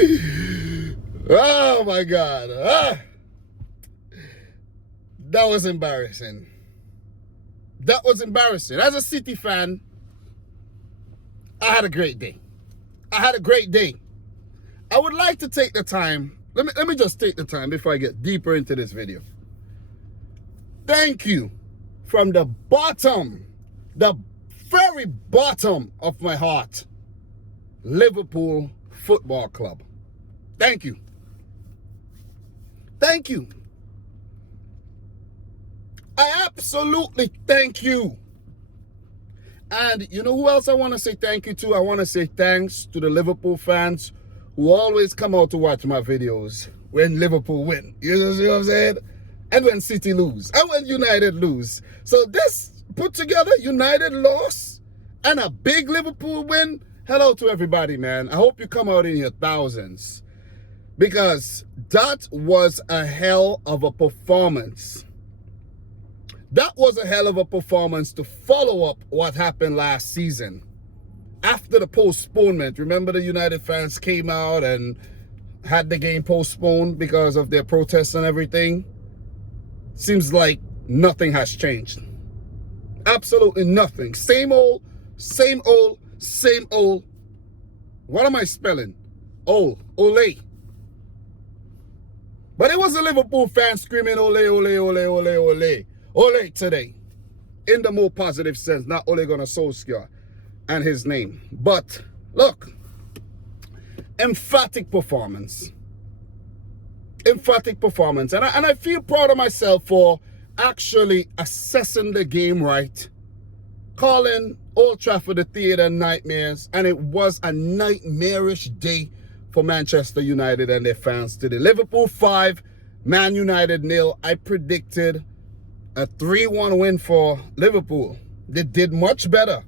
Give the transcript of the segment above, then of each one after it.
Oh my God. That was embarrassing. That was embarrassing. As a City fan, I had a great day. I would like to take the time. Let me just take the time before I get deeper into this video. Thank you from the very bottom of my heart, Liverpool Football Club. Thank you. Thank you. I absolutely thank you. And you know who else I want to say thank you to? I want to say thanks to the Liverpool fans who always come out to watch my videos when Liverpool win. You see what I'm saying? And when City lose. And when United lose. So this put together, United loss and a big Liverpool win. Hello to everybody, man. I hope you come out in your thousands. Because that was a hell of a performance. That was a hell of a performance to follow up what happened last season. After the postponement, remember the United fans came out and had the game postponed because of their protests and everything? Seems like nothing has changed. Absolutely nothing. Same old, same old, same old. What am I spelling? Ole. But it was a Liverpool fan screaming ole, ole, ole, ole, ole. Ole today. In the more positive sense, not Ole Gunnar Solskjaer and his name. But look, emphatic performance. Emphatic performance. And I feel proud of myself for actually assessing the game right. Calling Old Trafford the theatre of nightmares. And it was a nightmarish day for Manchester United and their fans today. Liverpool 5, Man United 0. I predicted a 3-1 win for Liverpool. They did much better.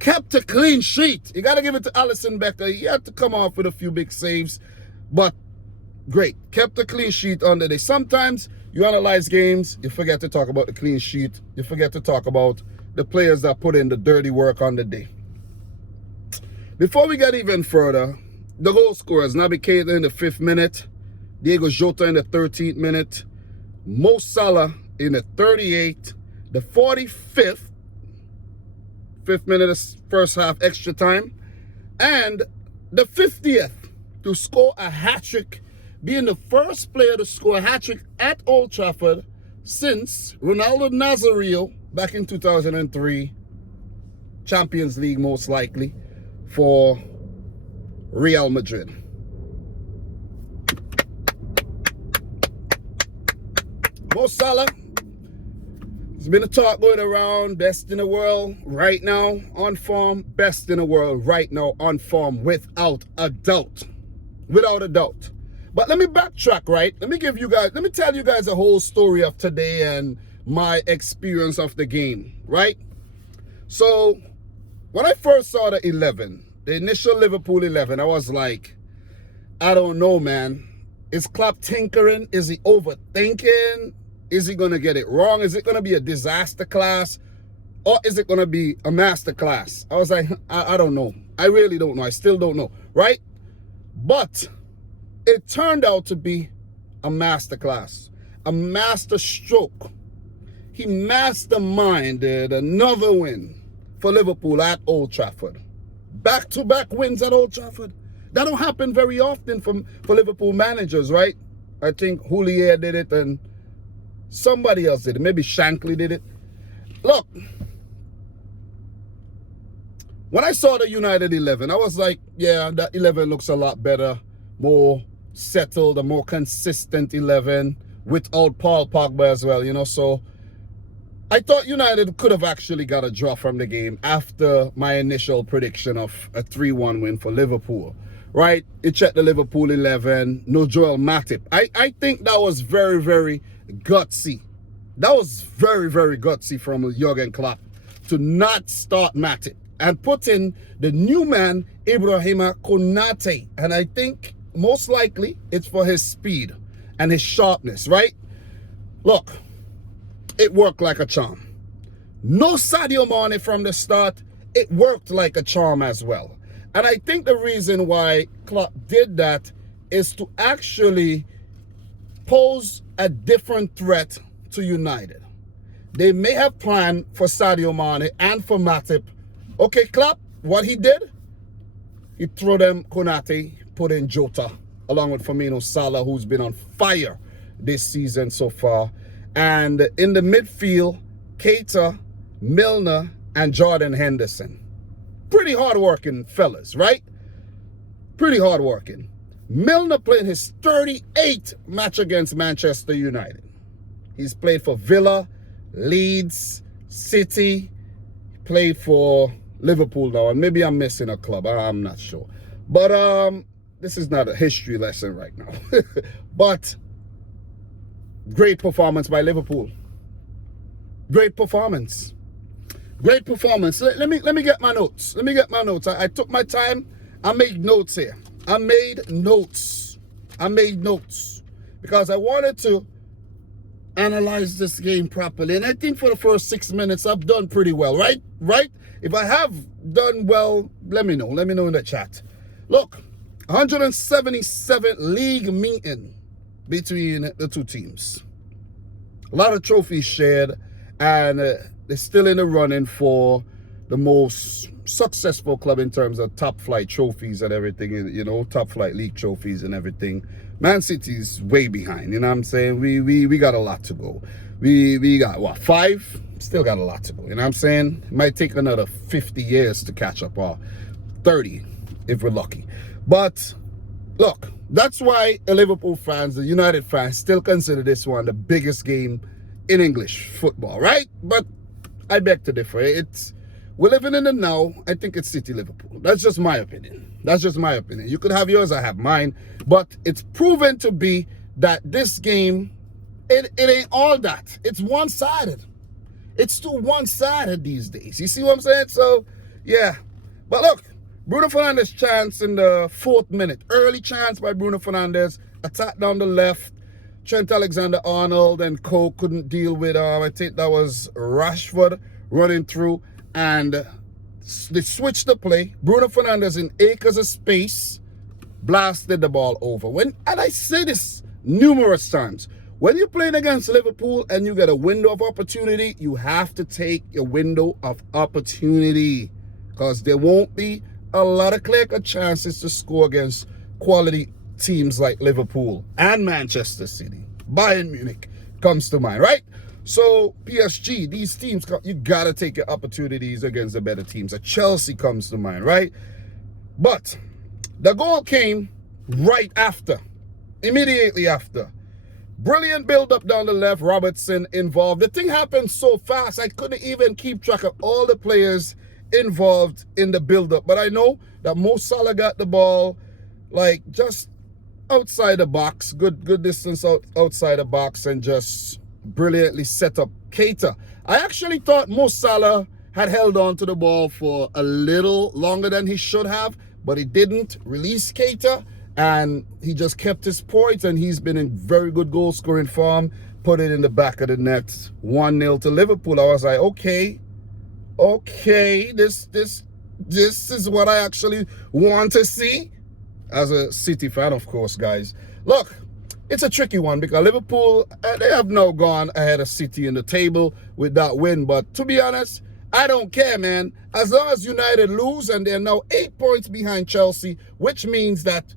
Kept a clean sheet. You got to give it to Alisson Becker. He had to come off with a few big saves. But great. Kept a clean sheet on the day. Sometimes you analyze games, you forget to talk about the clean sheet. You forget to talk about the players that put in the dirty work on the day. Before we get even further, the goal scorers. Naby Keita in the 5th minute. Diego Jota in the 13th minute. Mo Salah in the 38th. The 45th. 5th minute of first half extra time. And the 50th to score a hat-trick. Being the first player to score a hat-trick at Old Trafford since Ronaldo Nazario back in 2003. Champions League most likely for Real Madrid. Mo Salah, there's been a talk going around, best in the world right now on form, best in the world right now on form without a doubt. Without a doubt. But let me backtrack, right? Let me tell you guys the whole story of today and my experience of the game, right? So, when I first saw the 11, the initial Liverpool 11, I was like, I don't know, man. Is Klopp tinkering? Is he overthinking? Is he going to get it wrong? Is it going to be a disaster class? Or is it going to be a master class? I was like, I don't know. I really don't know. I still don't know, right? But it turned out to be a master class, a master stroke. He masterminded another win for Liverpool at Old Trafford. Back-to-back wins at Old Trafford. That don't happen very often for Liverpool managers, right? I think Houllier did it and somebody else did it. Maybe Shankly did it. Look, when I saw the United 11, I was like, yeah, that 11 looks a lot better, more settled, a more consistent 11 without Paul Pogba as well, you know. So I thought United could have actually got a draw from the game after my initial prediction of a 3-1 win for Liverpool, right? You check the Liverpool 11, no Joel Matip. I think that was very, very gutsy. That was very, very gutsy from Jurgen Klopp to not start Matip and put in the new man, Ibrahima Konate. And I think most likely it's for his speed and his sharpness, right? Look, it worked like a charm. No Sadio Mane from the start. It worked like a charm as well. And I think the reason why Klopp did that is to actually pose a different threat to United. They may have planned for Sadio Mane and for Matip. Okay, Klopp, what he did? He threw them Konate, put in Jota, along with Firmino, Salah, who's been on fire this season so far. And in the midfield, Keita, Milner, and Jordan Henderson. Pretty hard-working fellas, right? Pretty hard-working. Milner playing his 38th match against Manchester United. He's played for Villa, Leeds, City. He played for Liverpool now, and maybe I'm missing a club. I'm not sure. But this is not a history lesson right now. But great performance by Liverpool. Great performance. Great performance. Let me get my notes. Let me get my notes. I took my time. I made notes here. I made notes because I wanted to analyze this game properly. And I think for the first 6 minutes, I've done pretty well, right? Right? If I have done well, let me know. Let me know in the chat. Look, 177th league meeting between the two teams. A lot of trophies shared, and they're still in the running for the most successful club in terms of top flight trophies and everything, you know, top flight league trophies and everything. Man City's way behind, you know what I'm saying? We got a lot to go. We got, what, 5? Still got a lot to go, you know what I'm saying? It might take another 50 years to catch up, or 30 if we're lucky. But look, that's why the Liverpool fans, the United fans, still consider this one the biggest game in English football, right? But I beg to differ. We're living in the now. I think it's City Liverpool. That's just my opinion. That's just my opinion. You could have yours, I have mine. But it's proven to be that this game, it ain't all that. It's one-sided. It's too one-sided these days. You see what I'm saying? So, yeah. But look, Bruno Fernandes' chance in the 4th minute. Early chance by Bruno Fernandes. Attack down the left. Trent Alexander-Arnold and Co couldn't deal with, I think that was Rashford running through. And they switched the play. Bruno Fernandes in acres of space blasted the ball over. And I say this numerous times. When you're playing against Liverpool and you get a window of opportunity, you have to take your window of opportunity. Because there won't be a lot of clear-cut chances to score against quality teams like Liverpool and Manchester City. Bayern Munich comes to mind, right? So PSG, these teams, you got to take your opportunities against the better teams. Chelsea comes to mind, right? But the goal came right after, immediately after. Brilliant build-up down the left, Robertson involved. The thing happened so fast, I couldn't even keep track of all the players involved in the build-up. But I know that Mo Salah got the ball, like, just outside the box, good distance outside the box, and just brilliantly set up Keita. I actually thought Mo Salah had held on to the ball for a little longer than he should have, but he didn't release Keita, and he just kept his poise, and he's been in very good goal-scoring form, put it in the back of the net, 1-0 to Liverpool. I was like, okay, this is what I actually want to see as a City fan, of course, guys. Look, it's a tricky one because Liverpool, they have now gone ahead of City in the table with that win. But to be honest, I don't care, man. As long as United lose, and they're now 8 points behind Chelsea, which means that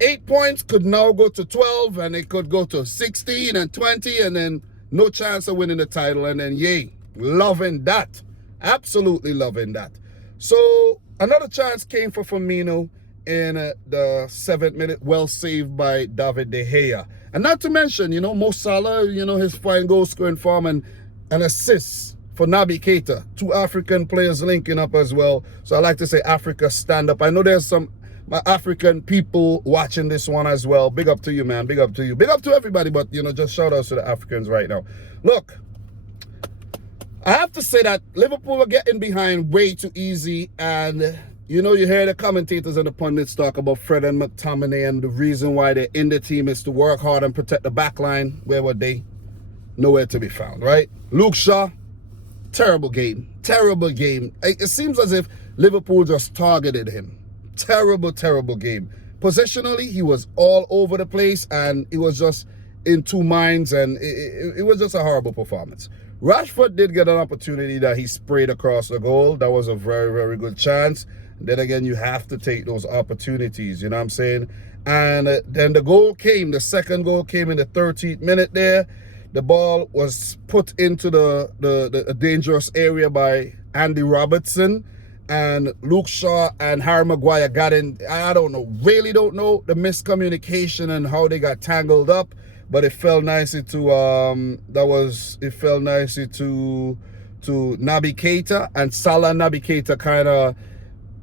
8 points could now go to 12, and it could go to 16 and 20, and then no chance of winning the title. And then, yay, loving that. Absolutely loving that. So another chance came for Firmino in the 7th minute, well saved by David De Gea. And not to mention, you know, Mo Salah, you know, his fine goal scoring form, and an assist for Naby Keita. 2 African players linking up as well. So I like to say Africa stand up. I know there's some African people watching this one as well. Big up to you, man. Big up to you. Big up to everybody, but, you know, just shout outs to the Africans right now. Look, I have to say that Liverpool are getting behind way too easy, and you know, you hear the commentators and the pundits talk about Fred and McTominay, and the reason why they're in the team is to work hard and protect the back line. Where were they? Nowhere to be found, right? Luke Shaw, terrible game. Terrible game. It seems as if Liverpool just targeted him. Terrible, terrible game. positionally, he was all over the place, and it was just in two minds, and it was just a horrible performance. Rashford did get an opportunity that he sprayed across the goal. That was a very, very good chance. Then again, you have to take those opportunities, you know what I'm saying? And then the goal came, the second goal came in the 13th minute there. The ball was put into the dangerous area by Andy Robertson, and Luke Shaw and Harry Maguire got in. I don't know, really don't know the miscommunication and how they got tangled up, but it fell nicely to Naby Keita, and Salah and Naby Keita kind of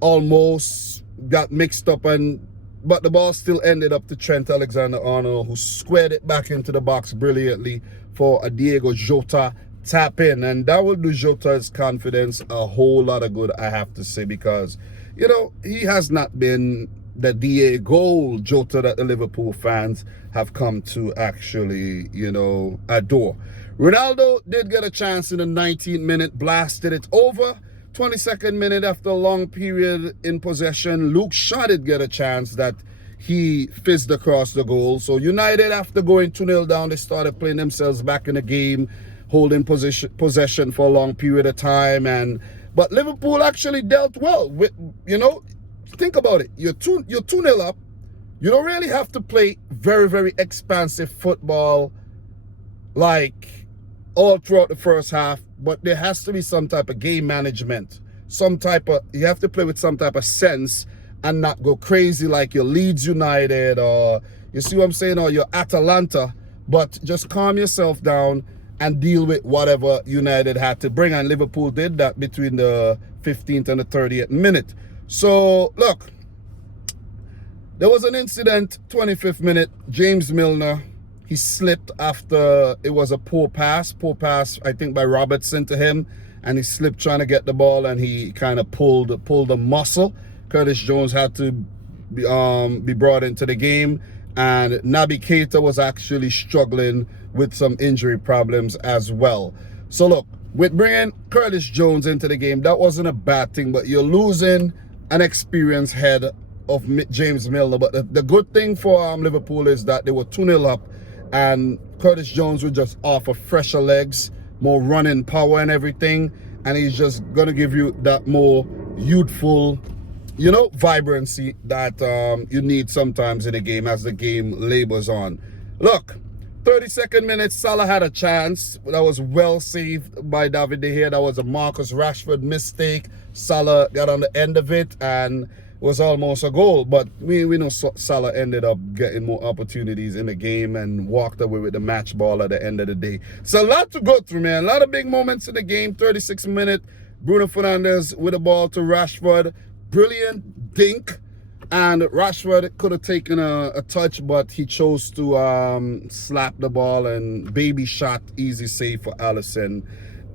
almost got mixed up, but the ball still ended up to Trent Alexander-Arnold, who squared it back into the box brilliantly for a Diego Jota tap in, and that will do Jota's confidence a whole lot of good, I have to say, because, you know, he has not been the Diego Jota that the Liverpool fans have come to actually, you know, adore. Ronaldo did get a chance in the 19th minute, blasted it over. 22nd minute, after a long period in possession, Luke Shaw did get a chance that he fizzed across the goal. So United, after going 2-0 down, they started playing themselves back in the game, holding possession for a long period of time. But Liverpool actually dealt well with, you know, think about it. You're 2-0 up. You don't really have to play very, very expansive football like all throughout the first half, but there has to be some type of game management, you have to play with some type of sense and not go crazy like your Leeds United, or you see what I'm saying, or your Atalanta, but just calm yourself down and deal with whatever United had to bring. And Liverpool did that between the 15th and the 30th minute. So look, there was an incident, 25th minute, James Milner, he slipped after it was a poor pass, I think, by Robertson to him, and he slipped trying to get the ball, and he kind of pulled a muscle. Curtis Jones had to be brought into the game, and Naby Keita was actually struggling with some injury problems as well. So look, with bringing Curtis Jones into the game, that wasn't a bad thing, but you're losing an experienced head of James Milner. But the good thing for Liverpool is that they were 2-0 up, and Curtis Jones would just offer fresher legs, more running power and everything, and he's just gonna give you that more youthful, you know, vibrancy that you need sometimes in a game as the game labors on. Look, 32nd minute, Salah had a chance that was well saved by David De Gea. That was a Marcus Rashford mistake. Salah got on the end of it, and was almost a goal, but we know Salah ended up getting more opportunities in the game and walked away with the match ball at the end of the day. So a lot to go through, man. A lot of big moments in the game. 36th minute, Bruno Fernandes with the ball to Rashford. Brilliant dink. And Rashford could have taken a touch, but he chose to slap the ball, and baby shot, easy save for Alisson.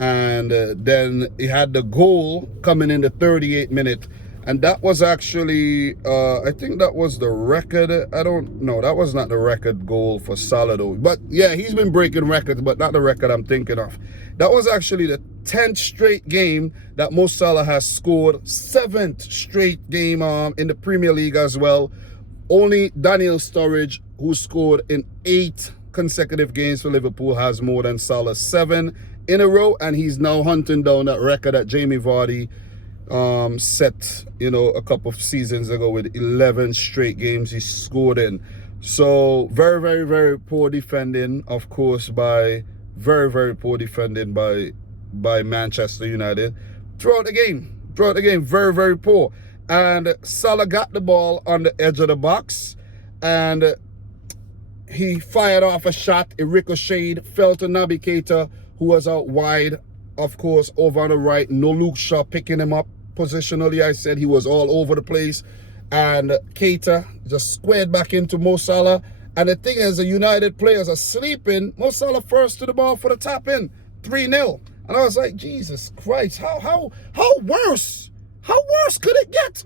And then he had the goal coming in the 38th minute. And that was actually, I think that was the record. I don't know. That was not the record goal for Salah, though. But yeah, he's been breaking records, but not the record I'm thinking of. That was actually the 10th straight game that Mo Salah has scored. 7th straight game in the Premier League as well. Only Daniel Sturridge, who scored in 8 consecutive games for Liverpool, has more than Salah. 7 in a row, and he's now hunting down that record that Jamie Vardy set, you know, a couple of seasons ago with 11 straight games he scored in. So very, very, very poor defending, of course, by very poor defending by Manchester United throughout the game. Very, very poor. And Salah got the ball on the edge of the box, and he fired off a shot. It ricocheted, fell to Naby Keita, who was out wide, of course, over on the right. No Luke Shaw picking him up. Positionally, I said he was all over the place, and Keita just squared back into Mo Salah. And the thing is, the United players are sleeping. Mo Salah first to the ball for the tap in, 3-0. And I was like, Jesus Christ, how worse? How worse could it get?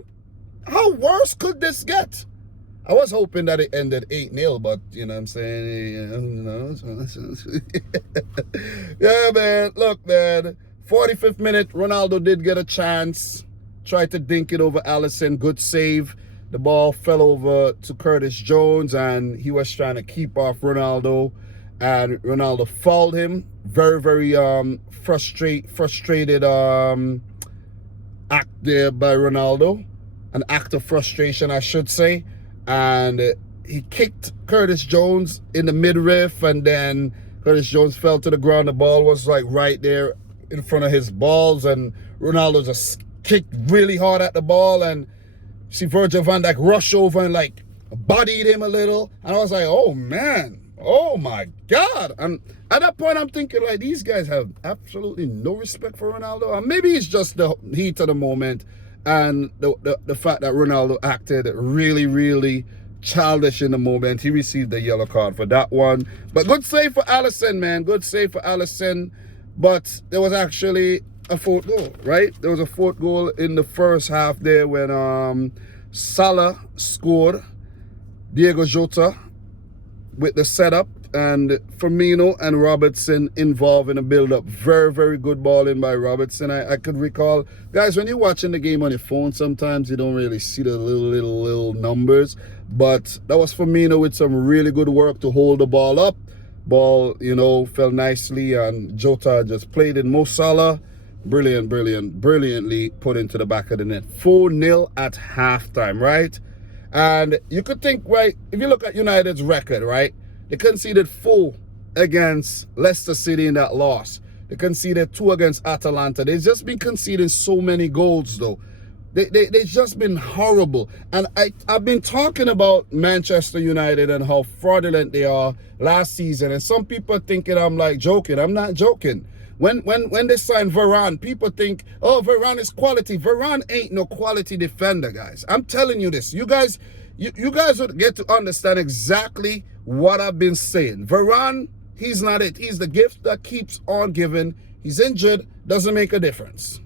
How worse could this get? I was hoping that it ended 8-0, but you know what I'm saying? You know, yeah, man. Look, man. 45th minute, Ronaldo did get a chance. Tried to dink it over Alisson. Good save. The ball fell over to Curtis Jones, and he was trying to keep off Ronaldo, and Ronaldo fouled him. Very, very frustrated act there by Ronaldo. An act of frustration, I should say. And he kicked Curtis Jones in the midriff, and then Curtis Jones fell to the ground. The ball was like right there in front of his balls, and Ronaldo just kicked really hard at the ball, and see Virgil van Dijk rush over and like bodied him a little. And I was like, oh man, oh my God. And at that point, I'm thinking like, these guys have absolutely no respect for Ronaldo. And maybe it's just the heat of the moment and the fact that Ronaldo acted really, really childish in the moment. He received the yellow card for that one. But good save for Alisson, man. Good save for Alisson. But there was actually a fourth goal, right? There was a fourth goal in the first half there when Salah scored. Diego Jota with the setup, and Firmino and Robertson involved in a build-up. Very, very good ball in by Robertson. I could recall, guys, when you're watching the game on your phone, sometimes you don't really see the little numbers, but that was Firmino with some really good work to hold the ball up. Ball, you know, fell nicely, and Jota just played in. Mo Salah, brilliantly put into the back of the net. 4-0 at halftime, right? And you could think, right, if you look at United's record, right, they conceded 4 against Leicester City in that loss. They conceded 2 against Atalanta. They've just been conceding so many goals, though. They've just been horrible. And I've been talking about Manchester United and how fraudulent they are last season. And some people are thinking I'm like joking. I'm not joking. When they signed Varane, people think, oh, Varane is quality. Varane ain't no quality defender, guys. I'm telling you this. You guys would get to understand exactly what I've been saying. Varane, he's not it. He's the gift that keeps on giving. He's injured. Doesn't make a difference.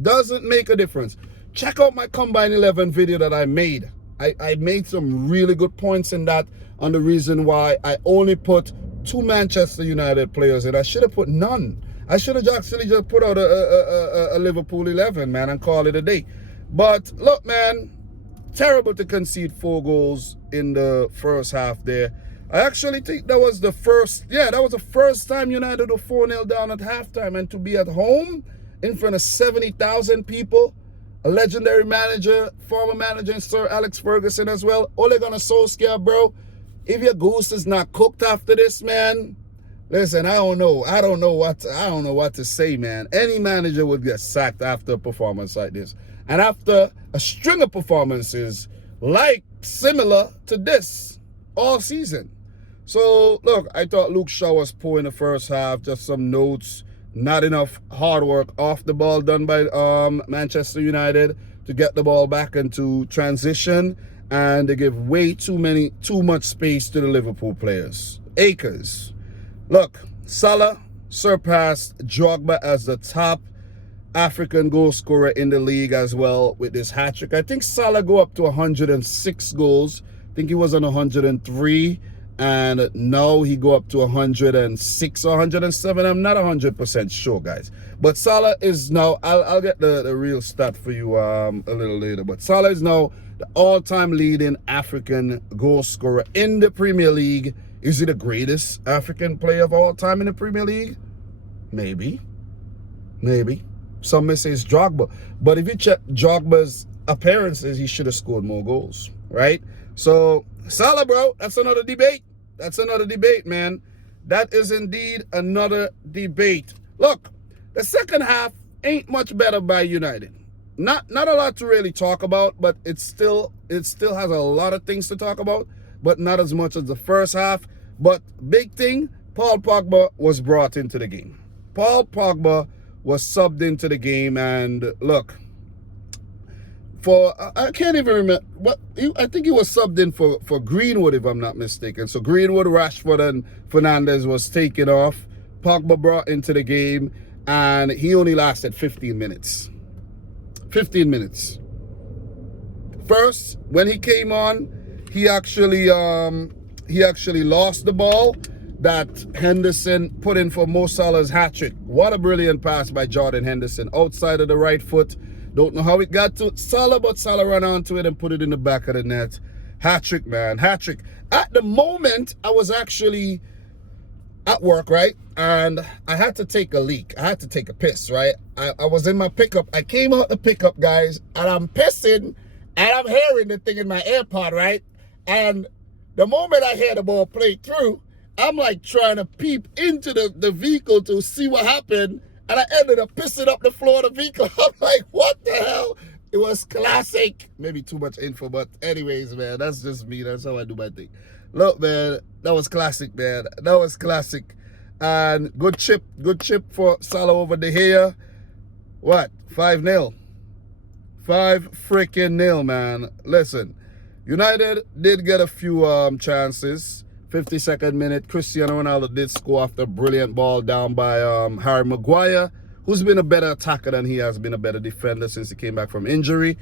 Doesn't make a difference. Check out my Combine 11 video that I made. I made some really good points in that on the reason why I only put 2 Manchester United players in. I should have put none. I should have actually just put out a Liverpool 11, man, and call it a day. But look, man, terrible to concede 4 goals in the first half there. I actually think that was the first time United were 4-0 down at halftime, and to be at home in front of 70,000 people. A legendary manager, former manager, Sir Alex Ferguson as well. Ole Gunnar Solskjaer, bro. If your goose is not cooked after this, man, listen, I don't know what to say, man. Any manager would get sacked after a performance like this, and after a string of performances like similar to this all season. So look, I thought Luke Shaw was poor in the first half. Just some notes. Not enough hard work off the ball done by Manchester United to get the ball back into transition, and they give way too much space to the Liverpool players. Acres. Look, Salah surpassed Drogba as the top African goal scorer in the league as well with this hat-trick. I think Salah go up to 106 goals. I think he was on 103. And now he go up to 106 or 107. I'm not 100% sure, guys. But Salah is now, I'll get the real stat for you a little later. But Salah is now the all-time leading African goal scorer in the Premier League. Is he the greatest African player of all time in the Premier League? Maybe. Some may say it's Drogba. But if you check Drogba's appearances, he should have scored more goals, right? So Salah, bro, that's another debate. That's another debate, man. That is indeed another debate. Look, the second half ain't much better by United. Not a lot to really talk about, but it still has a lot of things to talk about, but not as much as the first half. But big thing, Paul Pogba was brought into the game. Paul Pogba was subbed into the game, and look, I can't even remember I think he was subbed in for Greenwood, if I'm not mistaken. So Greenwood, Rashford, and Fernandes was taken off. Pogba brought into the game, and he only lasted 15 minutes. 15 minutes. First, when he came on, he actually lost the ball that Henderson put in for Mo Salah's hat-trick. What a brilliant pass by Jordan Henderson. Outside of the right foot Don't know how it got to Salah, but Salah ran onto it and put it in the back of the net. Hat-trick, man, hat-trick. At the moment, I was actually at work, right? And I had to take a leak. I had to take a piss, right? I was in my pickup. I came out the pickup, guys, and I'm pissing, and I'm hearing the thing in my AirPod, right? And the moment I hear the ball play through, I'm like trying to peep into the vehicle to see what happened, and I ended up pissing up the floor of the vehicle. I'm like, what the hell? It was classic. Maybe too much info, but anyways, man, that's just me. That's how I do my thing. Look, man, that was classic, man. That was classic. And good chip for Salah over De Gea. What? 5-0. 5-0, man. Listen, United did get a few chances. 52nd minute, Cristiano Ronaldo did score after a brilliant ball down by Harry Maguire, who's been a better attacker than he has been a better defender since he came back from injury.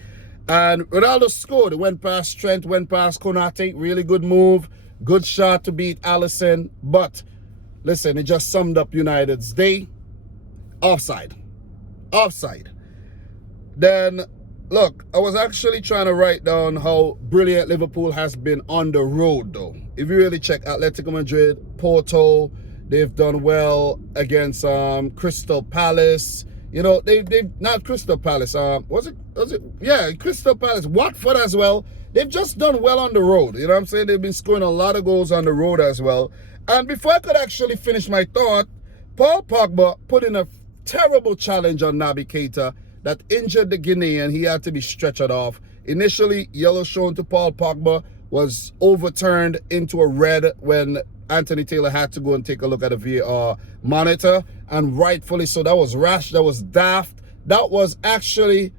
And Ronaldo scored. It went past Trent, went past Konate. Really good move. Good shot to beat Alisson. But, listen, it just summed up United's day. Offside. Offside. Then, look, I was actually trying to write down how brilliant Liverpool has been on the road, though. If you really check Atletico Madrid, Porto, they've done well against Crystal Palace. You know, they've not Crystal Palace. Was it? Yeah, Crystal Palace. Watford as well. They've just done well on the road. You know what I'm saying? They've been scoring a lot of goals on the road as well. And before I could actually finish my thought, Paul Pogba put in a terrible challenge on Naby Keita that injured the Guinean. He had to be stretchered off. Initially, yellow shown to Paul Pogba was overturned into a red when Anthony Taylor had to go and take a look at a VAR monitor, and rightfully so. That was rash, that was daft, that was actually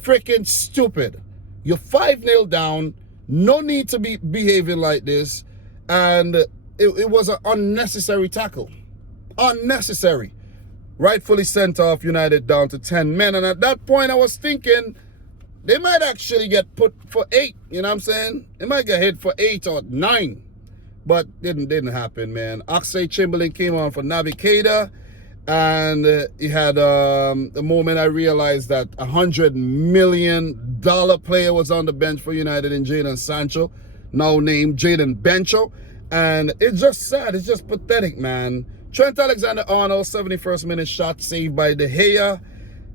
freaking stupid. You're 5-0 down, no need to be behaving like this, and it was an unnecessary tackle. Unnecessary. Rightfully sent off United down to 10 men, and at that point I was thinking they might actually get put for 8, you know what I'm saying? They might get hit for 8 or 9. But didn't happen, man. Oxlade-Chamberlain came on for Naby Keita, and he had the moment I realized that $100 million player was on the bench for United in Jadon Sancho, now named Jadon Bencho, and it's just sad. It's just pathetic, man. Trent Alexander-Arnold, 71st minute shot saved by De Gea.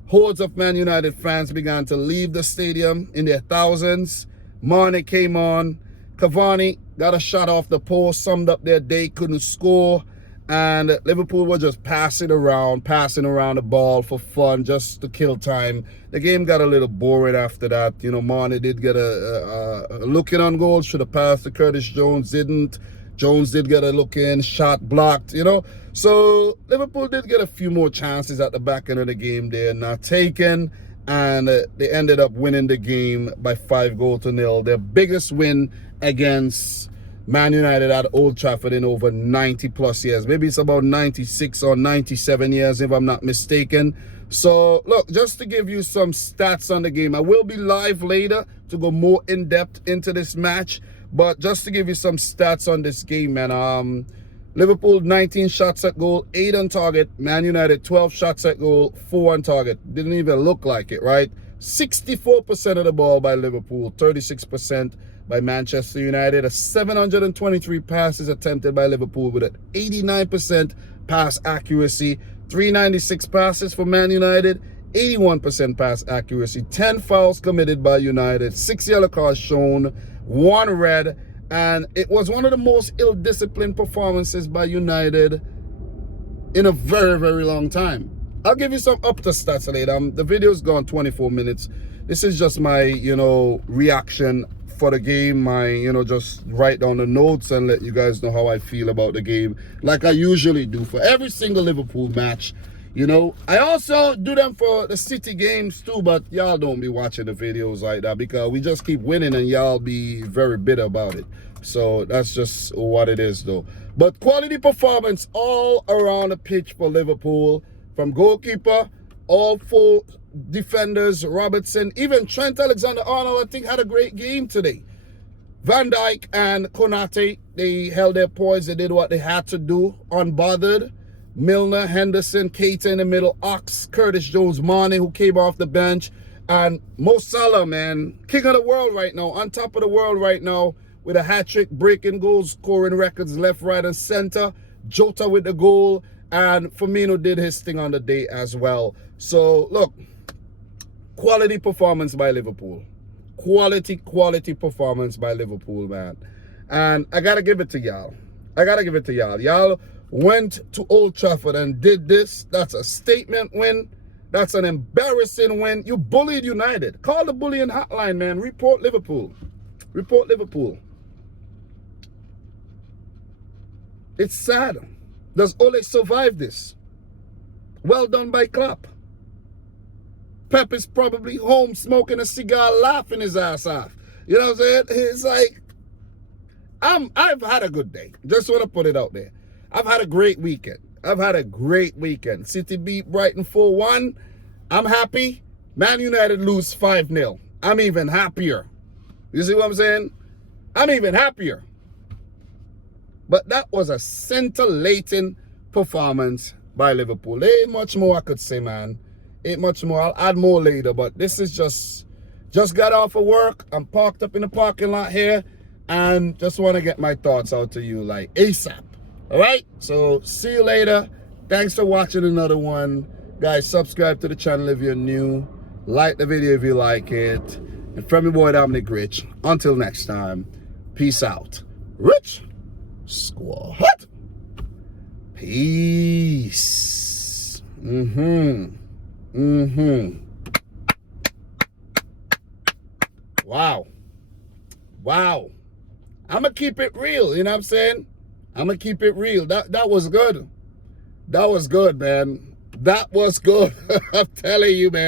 Hordes of Man United fans began to leave the stadium in their thousands. Mane came on. Cavani got a shot off the post, summed up their day, couldn't score. And Liverpool were just passing around the ball for fun, just to kill time. The game got a little boring after that. You know, Mane did get a look in on goal, should have passed to Curtis Jones, didn't. Jones did get a look in, shot blocked, you know. So Liverpool did get a few more chances at the back end of the game. They're not taken, and they ended up winning the game by 5-0. Their biggest win against Man United at Old Trafford in over 90 plus years. Maybe it's about 96 or 97 years if I'm not mistaken. So look, just to give you some stats on the game, I will be live later to go more in depth into this match, but just to give you some stats on this game, man. Liverpool 19 shots at goal, 8 on target. Man United 12 shots at goal, 4 on target. Didn't even look like it, right? 64% of the ball by Liverpool, 36% by Manchester United. A 723 passes attempted by Liverpool with an 89% pass accuracy. 396 passes for Man United, 81% pass accuracy. 10 fouls committed by United, 6 yellow cards shown, 1 red. And it was one of the most ill-disciplined performances by United in a very, very long time. I'll give you some up to stats later. The video's gone 24 minutes. This is just my, reaction for the game. Just write down the notes and let you guys know how I feel about the game, like I usually do for every single Liverpool match. I also do them for the City games too, but y'all don't be watching the videos like that because we just keep winning and y'all be very bitter about it. So that's just what it is though. But quality performance all around the pitch for Liverpool, from goalkeeper, all 4 defenders, Robertson, even Trent Alexander-Arnold, I think, had a great game today. Van Dijk and Konate, they held their poise. They did what they had to do, unbothered. Milner, Henderson, Keita in the middle, Ox, Curtis Jones, Mane, who came off the bench, And Mo Salah, man, king of the world right now, on top of the world right now, with a hat-trick, breaking goals, scoring records left, right, and center. Jota with the goal, and Firmino did his thing on the day as well. So, look, quality performance by Liverpool. Quality performance by Liverpool, man. And I got to give it to y'all. Y'all went to Old Trafford and did this. That's a statement win. That's an embarrassing win. You bullied United. Call the bullying hotline, man. Report Liverpool. Report Liverpool. It's sad. Does Ole survive this? Well done by Klopp. Pep is probably home smoking a cigar, laughing his ass off. You know what I'm saying? It's like, I've had a good day. Just want to put it out there. I've had a great weekend. City beat Brighton 4-1. I'm happy. Man United lose 5-0. I'm even happier. You see what I'm saying? I'm even happier. But that was a scintillating performance by Liverpool. There ain't much more I could say, man. Ain't much more. I'll add more later. But this is just got off of work. I'm parked up in the parking lot here. And just want to get my thoughts out to you like ASAP. All right? So see you later. Thanks for watching another one. Guys, subscribe to the channel if you're new. Like the video if you like it. And from your boy Dominic Rich. Until next time. Peace out. Rich Squad. Peace. Wow. I'm going to keep it real, you know what I'm saying? I'm going to keep it real. That was good. That was good, man. That was good. I'm telling you, man.